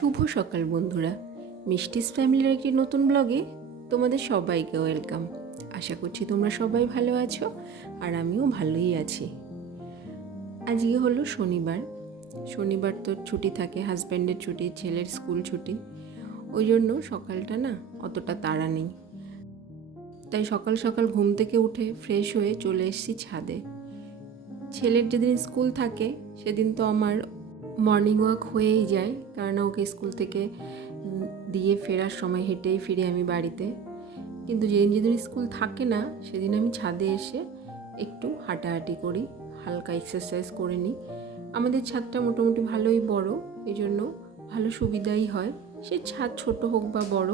শুভ সকাল বন্ধুরা, মিষ্টিস ফ্যামিলির একটি নতুন ব্লগে তোমাদের সবাইকে ওয়েলকাম। আশা করছি তোমরা সবাই ভালো আছো আর আমিও ভালোই আছি। আজকে হলো শনিবার তো ছুটি থাকে, হাজব্যান্ডের ছুটি, ছেলের স্কুল ছুটি, ওই জন্য সকালটা না অতটা তাড়া নেই। তাই সকাল সকাল ঘুম থেকে উঠে ফ্রেশ হয়ে চলে এসেছি ছাদে। ছেলের যেদিন স্কুল থাকে সেদিন তো আমার মর্নিং ওয়াক হয়েই যায়, কারণ ওকে স্কুল থেকে দিয়ে ফেরার সময় হেঁটেই ফিরি আমি বাড়িতে। কিন্তু যেদিন যেদিন স্কুল থাকে না সেদিন আমি ছাদে এসে একটু হাঁটাহাঁটি করি, হালকা এক্সারসাইজ করে নিই। আমাদের ছাদটা মোটামুটি ভালোই বড়, এই জন্য ভালো সুবিধাই হয়। সে ছাদ ছোট হোক বা বড়,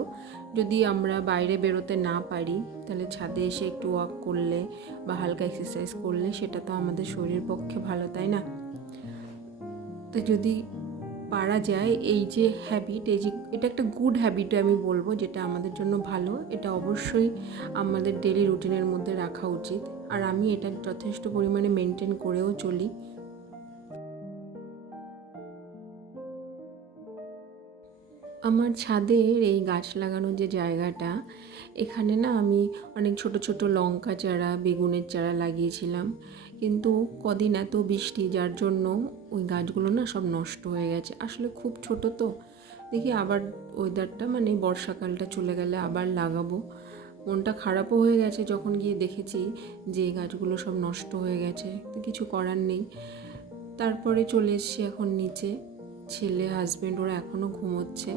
যদি আমরা বাইরে বেরোতে না পারি তাহলে ছাদে এসে একটু ওয়াক করলে বা হালকা এক্সারসাইজ করলে সেটা তো আমাদের শরীরের পক্ষে ভালো, তাই না? তো যদি পারা যায়, এই যে হ্যাবিট, এটা একটা গুড হ্যাবিট আমি বলবো, যেটা আমাদের জন্য ভালো, এটা অবশ্যই আমাদের ডেলি রুটিনের মধ্যে রাখা উচিত। আর আমি এটা যথেষ্ট পরিমাণে মেনটেন করেও চলি। আমার ছাদের এই গাছ লাগানোর যে জায়গাটা, এখানে না আমি অনেক ছোট ছোট লঙ্কা চারা, বেগুনের চারা লাগিয়েছিলাম, কিন্তু কদিন এত বৃষ্টি, যার জন্য ওই গাছগুলো না সব নষ্ট হয়ে গেছে। আসলে খুব ছোট তো, দেখি আবার ওয়েদারটা মানে বর্ষাকালটা চলে গেলে আবার লাগাবো। মনটা খারাপও হয়ে গেছে যখন গিয়ে দেখেছি যে গাছগুলো সব নষ্ট হয়ে গেছে, তো কিছু করার নেই। তারপরে চলে এসেছি এখন নিচে। ছেলে, হাজব্যান্ড ওরা এখনও ঘুমোচ্ছে।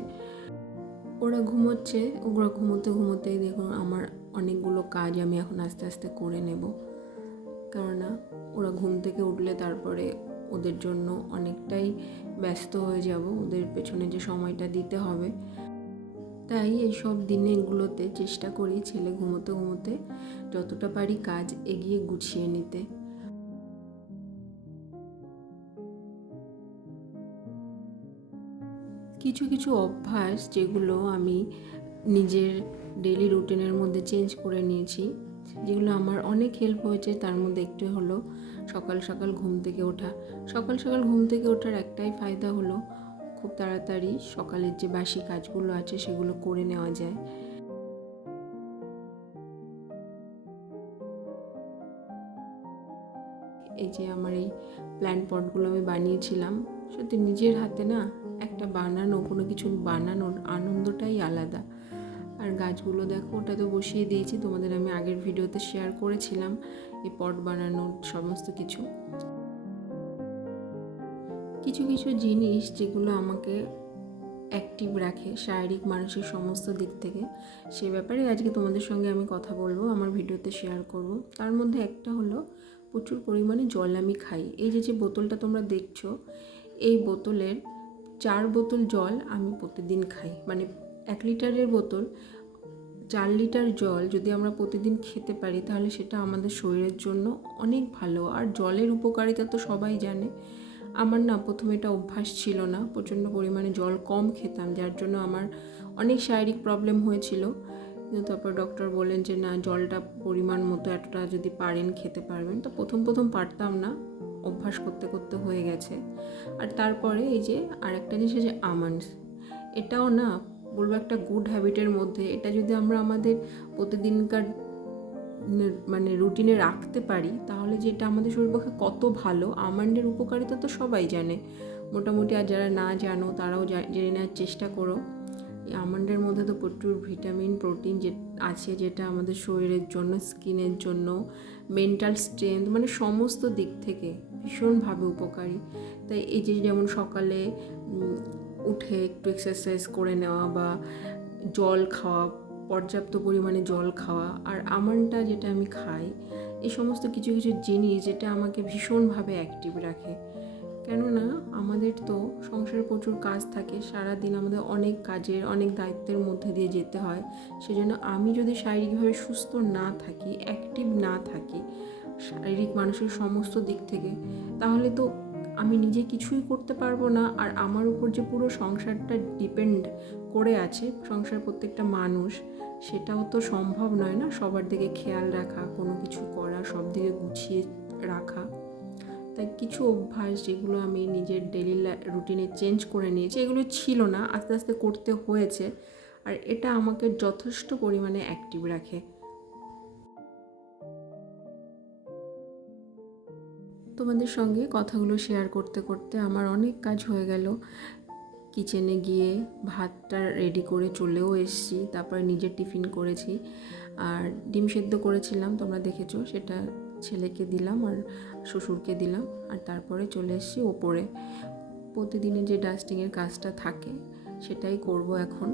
ওরা ঘুমোতে ঘুমোতেই দেখুন আমার অনেকগুলো কাজ আমি এখন আস্তে আস্তে করে নেব, কেননা ওরা ঘুম থেকে উঠলে তারপরে ওদের জন্য অনেকটাই ব্যস্ত হয়ে যাব, ওদের পেছনে যে সময়টা দিতে হবে। তাই এই সব দিনগুলোতে চেষ্টা করি ছেলে ঘুমোতে ঘুমোতে যতটা পারি কাজ এগিয়ে গুছিয়ে নিতে। কিছু কিছু অভ্যাস যেগুলো আমি নিজের ডেলি রুটিনের মধ্যে চেঞ্জ করে নিয়েছি, যেগুলো আমার অনেক হেল্প হয়েছে, তার মধ্যে একটি হলো সকাল সকাল ঘুম থেকে ওঠা। সকাল সকাল ঘুম থেকে ওঠার একটাই ফায়দা হলো খুব তাড়াতাড়ি সকালের যে বাসি কাজগুলো আছে সেগুলো করে নেওয়া যায়। এই যে আমার এই প্ল্যান্ট পটগুলো আমি বানিয়েছিলাম, সত্যি নিজের হাতে না একটা কোনো কিছু বানানোর আনন্দটাই আলাদা। আর গাছগুলো দেখো, ওটা তো বসিয়ে দিয়েছি, তোমাদের আমি আগের ভিডিওতে শেয়ার করেছিলাম এই পট বানানোর সমস্ত কিছু। কিছু কিছু জিনিস যেগুলো আমাকে অ্যাক্টিভ রাখে শারীরিক মানসিক সমস্ত দিক থেকে, সে ব্যাপারে আজকে তোমাদের সঙ্গে আমি কথা বলবো, আমার ভিডিওতে শেয়ার করব। তার মধ্যে একটা হলো প্রচুর পরিমাণে জল আমি খাই। এই যে বোতলটা তোমরা দেখছো, এই বোতলের 4 বোতল জল আমি প্রতিদিন খাই। মানে 1 লিটারের বোতল, 4 লিটার জল যদি আমরা প্রতিদিন খেতে পারি তাহলে সেটা আমাদের শরীরের জন্য অনেক ভালো। আর জলের উপকারিতা তো সবাই জানে। আমার না প্রথমে এটা অভ্যাস ছিল না, প্রচণ্ড পরিমাণে জল কম খেতাম, যার জন্য আমার অনেক শারীরিক প্রবলেম হয়েছিল। কিন্তু তারপর ডক্টর বললেন যে না, জলটা পরিমাণ মতো এতটা যদি পারেন খেতে পারবেন। তো প্রথম পারতাম না, অভ্যাস করতে করতে হয়ে গেছে। আর তারপরে এই যে আরেকটা জিনিস আছে আমন্ডস, এটাও না বলবো একটা গুড হ্যাবিটের মধ্যে। এটা যদি আমরা আমাদের প্রতিদিনকার মানে রুটিনে রাখতে পারি তাহলে যেটা আমাদের শরীর পক্ষে কত ভালো। আমন্ডের উপকারিতা তো সবাই জানে মোটামুটি, আর যারা না জানো তারাও জেনে নেওয়ার চেষ্টা করো। এই আমন্ডের মধ্যে তো প্রচুর ভিটামিন, প্রোটিন যে আছে, যেটা আমাদের শরীরের জন্য, স্কিনের জন্য, মেন্টাল স্ট্রেংথ, মানে সমস্ত দিক থেকে ভীষণভাবে উপকারী। তাই এই যে যেমন সকালে উঠে একটু এক্সারসাইজ করে নেওয়া বা জল খাওয়া, পর্যাপ্ত পরিমাণে জল খাওয়া, আর আমন্ডটা যেটা আমি খাই, এই সমস্ত কিছু কিছু জিনিস যেটা আমাকে ভীষণভাবে অ্যাক্টিভ রাখে। কেননা আমাদের তো সংসারে প্রচুর কাজ থাকে, সারাদিন আমাদের অনেক কাজের, অনেক দায়িত্বের মধ্যে দিয়ে যেতে হয়। সেজন্য আমি যদি শারীরিকভাবে সুস্থ না থাকি, অ্যাক্টিভ না থাকি শারীরিক মানসিক সমস্ত দিক থেকে, তাহলে তো আমি নিজে কিছুই করতে পারবো না। আর আমার উপর যে পুরো সংসারটা ডিপেন্ড করে আছে, সংসার প্রত্যেকটা মানুষ, সেটাও তো সম্ভব নয় না, সবার দিকে খেয়াল রাখা, কোনো কিছু করা, সব দিকে গুছিয়ে রাখা। তাই কিছু অভ্যাস যেগুলো আমি নিজের ডেইলি রুটিনে চেঞ্জ করে নিয়েছি, এগুলো ছিল না, আস্তে আস্তে করতে হয়েছে। আর এটা আমাকে যথেষ্ট পরিমাণে অ্যাক্টিভ রাখে। তোমাদের সঙ্গে কথাগুলো শেয়ার করতে করতে আমার অনেক কাজ হয়ে গেল। কিচেনে গিয়ে ভাতটা রেডি করে চলেও এসেছি, তারপরে নিজের টিফিন করেছি, আর ডিম সেদ্ধ করেছিলাম তোমরা দেখেছো, সেটা ছেলেকে দিলাম আর শ্বশুরকে দিলাম। আর তারপরে চলে এসেছি ওপরে। প্রতিদিনের যে ডাস্টিংয়ের কাজটা থাকে সেটাই করব এখন।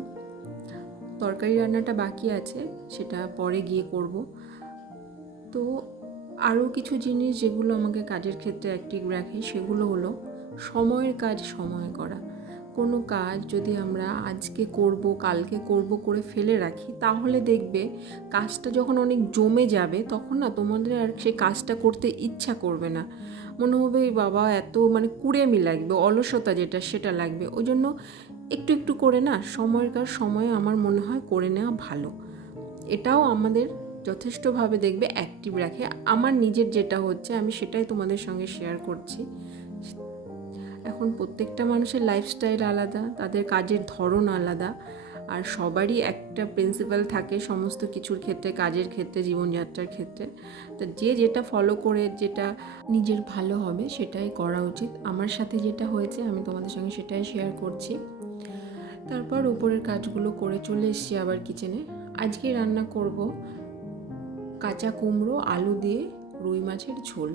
তরকারি রান্নাটা বাকি আছে, সেটা পরে গিয়ে করব। তো আরও কিছু জিনিস যেগুলো আমাকে কাজের ক্ষেত্রে অ্যাক্টিভ রাখে সেগুলো হলো সময়ের কাজ সময়ে করা। কোনো কাজ যদি আমরা আজকে করব কালকে করব করে ফেলে রাখি, তাহলে দেখবে কাজটা যখন অনেক জমে যাবে তখন না তোমাদের আর সেই কাজটা করতে ইচ্ছা করবে না, মনে হবে বাবা এত কুড়েমি লাগবে, অলসতা যেটা সেটা লাগবে। ওই জন্য একটু একটু করে না সময়ের কাজ সময়ে আমার মনে হয় করে নেওয়া ভালো। এটাও আমাদের যথেষ্টভাবে দেখবে অ্যাক্টিভ রাখে। আমার নিজের যেটা হচ্ছে আমি সেটাই তোমাদের সঙ্গে শেয়ার করছি। এখন প্রত্যেকটা মানুষের লাইফস্টাইল আলাদা, তাদের কাজের ধরন আলাদা, আর সবারই একটা প্রিন্সিপাল থাকে সমস্ত কিছুর ক্ষেত্রে, কাজের ক্ষেত্রে, জীবনযাত্রার ক্ষেত্রে। তো যে যেটা ফলো করে যেটা নিজের ভালো হবে সেটাই করা উচিত। আমার সাথে যেটা হয়েছে আমি তোমাদের সঙ্গে সেটাই শেয়ার করছি। তারপর উপরের কাজগুলো করে চলে এসেছি আবার কিচেনে। আজকে রান্না করব কাঁচা কুমড়ো আলু দিয়ে রুই মাছের ঝোল।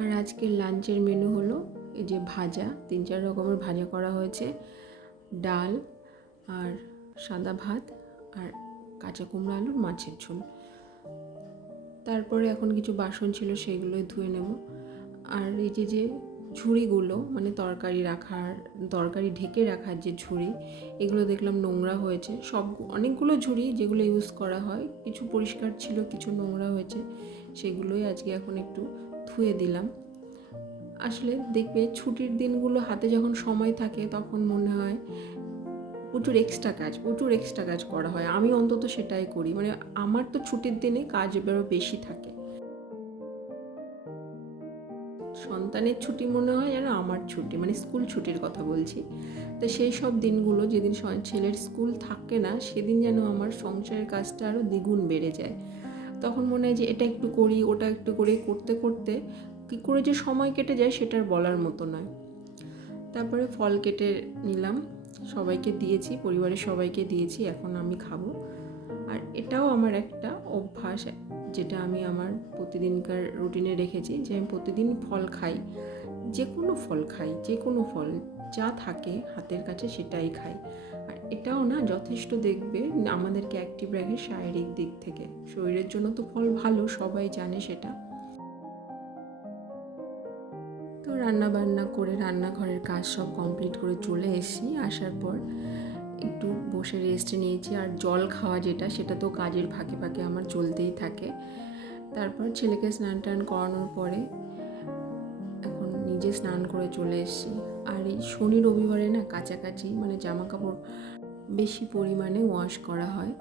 আর আজকের লাঞ্চের মেনু হলো এই যে ভাজা, 3-4 রকমের ভাজা করা হয়েছে, ডাল আর সাদা ভাত আর কাঁচা কুমড়ো আলুর মাছের ঝোল। তারপরে এখন কিছু বাসন ছিল সেগুলোই ধুয়ে নেব। আর এই যে ঝুড়িগুলো তরকারি ঢেকে রাখার যে ঝুড়ি, এগুলো দেখলাম নোংরা হয়েছে। অনেকগুলো ঝুড়ি যেগুলো ইউজ করা হয়, কিছু পরিষ্কার ছিল কিছু নোংরা হয়েছে, সেগুলোই আজকে এখন একটু ধুয়ে দিলাম। আসলে দেখবে ছুটির দিনগুলো হাতে যখন সময় থাকে তখন মনে হয় প্রচুর এক্সট্রা কাজ করা হয়। আমি অন্তত সেটাই করি, আমার তো ছুটির দিনে কাজ এবারও বেশি থাকে। সন্তানের ছুটি মনে হয় যেন আমার ছুটি, স্কুল ছুটির কথা বলছি। তো সেই সব দিনগুলো যেদিন ছেলের স্কুল থাকে না, সেদিন যেন আমার সংসারের কাজটা আরও দ্বিগুণ বেড়ে যায়। তখন মনে হয় যে এটা একটু করি ওটা একটু করি, করতে করতে কী করে যে সময় কেটে যায় সেটার বলার মতো নয়। তারপরে ফল কেটে নিলাম, সবাইকে দিয়েছি, পরিবারের সবাইকে দিয়েছি, এখন আমি খাবো। আর এটাও আমার একটা অভ্যাস, যেটা আমি আমার প্রতিদিনকার রুটিনে রেখেছি, যে আমি প্রতিদিন ফল খাই, যে কোনো ফল যা থাকে হাতের কাছে সেটাই খাই। আর এটাও না যথেষ্ট দেখবে আমাদেরকে অ্যাক্টিভ রাখে শারীরিক দিক থেকে। শরীরের জন্য তো ফল ভালো, সবাই জানে সেটা। তো রান্না করে রান্নাঘরের কাজ সব কমপ্লিট করে চলে এসেছি। আসার পর একটু বসে রেস্ট নিয়েছি। আর জল খাওয়া সেটা তো কাজের ফাঁকে ফাঁকে আমার চলতেই থাকে। তারপর ছেলেকে স্নান টান করানোর পরে এখন নিজে স্নান করে চলে এসেছি। আর এই শনি রবিবারে না কাছাকাছি জামা কাপড় বেশি পরিমাণে ওয়াশ করা হয়,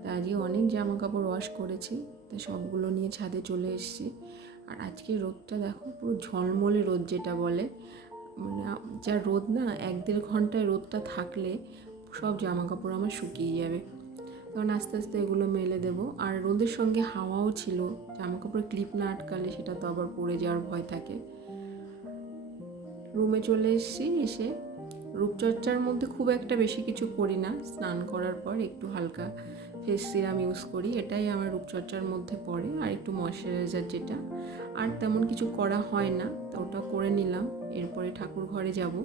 তা আজকে অনেক জামা কাপড় ওয়াশ করেছি, তাই সবগুলো নিয়ে ছাদে চলে এসেছি। আর আজকে রোদটা দেখো, পুরো ঝলমলে রোদ যেটা বলে, যা রোদ না 1-1.5 ঘন্টায় রোদটা থাকলে সব জামা কাপড় আমার শুকিয়ে যাবে। তখন আস্তে আস্তে এগুলো মেলে দেবো। আর রোদের সঙ্গে হাওয়াও ছিল, জামা কাপড়ে ক্লিপ না আটকালে সেটা তো আবার পড়ে যাওয়ার ভয় থাকে। রুমে চলে এসেছি, এসে রূপচর্চার মধ্যে খুব একটা বেশি কিছু করি না। স্নান করার পর একটু হালকা ফেস সিরাম ইউজ করি, এটাই আমার রূপচর্চার মধ্যে পড়ে। আর একটু ময়শ্চারাইজার যেটা, আর তেমন কিছু করা হয় না, তো ওটা করে নিলাম। এরপরে ঠাকুর ঘরে যাব।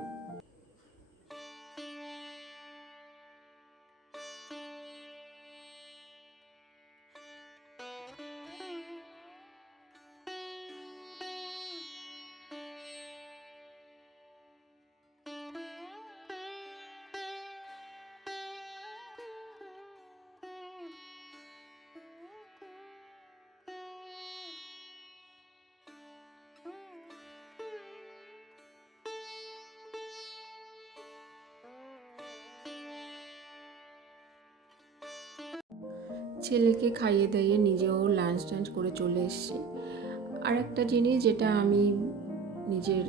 ছেলেকে খাইয়ে দাইয়ে নিজেও লাঞ্চ টাঞ্চ করে চলে এসেছি। আর একটা জিনিস যেটা আমি নিজের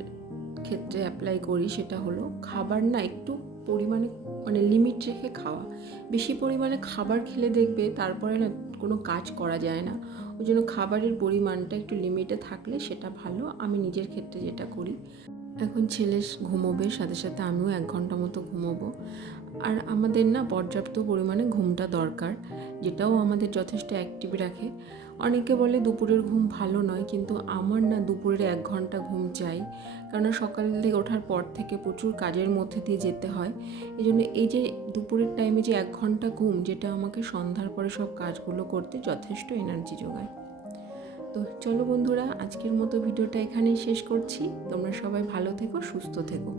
ক্ষেত্রে অ্যাপ্লাই করি সেটা হলো খাবার না একটু পরিমাণে মানে লিমিট রেখে খাওয়া। বেশি পরিমাণে খাবার খেলে দেখবে তারপরে না কোনো কাজ করা যায় না। ওই জন্য খাবারের পরিমাণটা একটু লিমিটে থাকলে সেটা ভালো। আমি নিজের ক্ষেত্রে যেটা করি। এখন ছেলে ঘুমোবে, সাথে সাথে আমিও 1 ঘন্টা মতো ঘুমোবো। আর আমাদের না পর্যাপ্ত পরিমাণে ঘুমটা দরকার, যেটাও আমাদের যথেষ্ট অ্যাক্টিভ রাখে। অনেকে বলে দুপুরের ঘুম ভালো নয়, কিন্তু আমার না দুপুরের 1 ঘন্টা ঘুম চাই। কারণ সকাল থেকে ওঠার পর থেকে প্রচুর কাজের মধ্যে দিয়ে যেতে হয়। এই জন্য এই যে দুপুরের টাইমে যে 1 ঘন্টা ঘুম, যেটা আমাকে সন্ধ্যার পরে সব কাজগুলো করতে যথেষ্ট এনার্জি যোগায়। তো চলো বন্ধুরা, আজকের মতো ভিডিওটা এখানেই শেষ করছি। তোমরা সবাই ভালো থেকো, সুস্থ থেকো।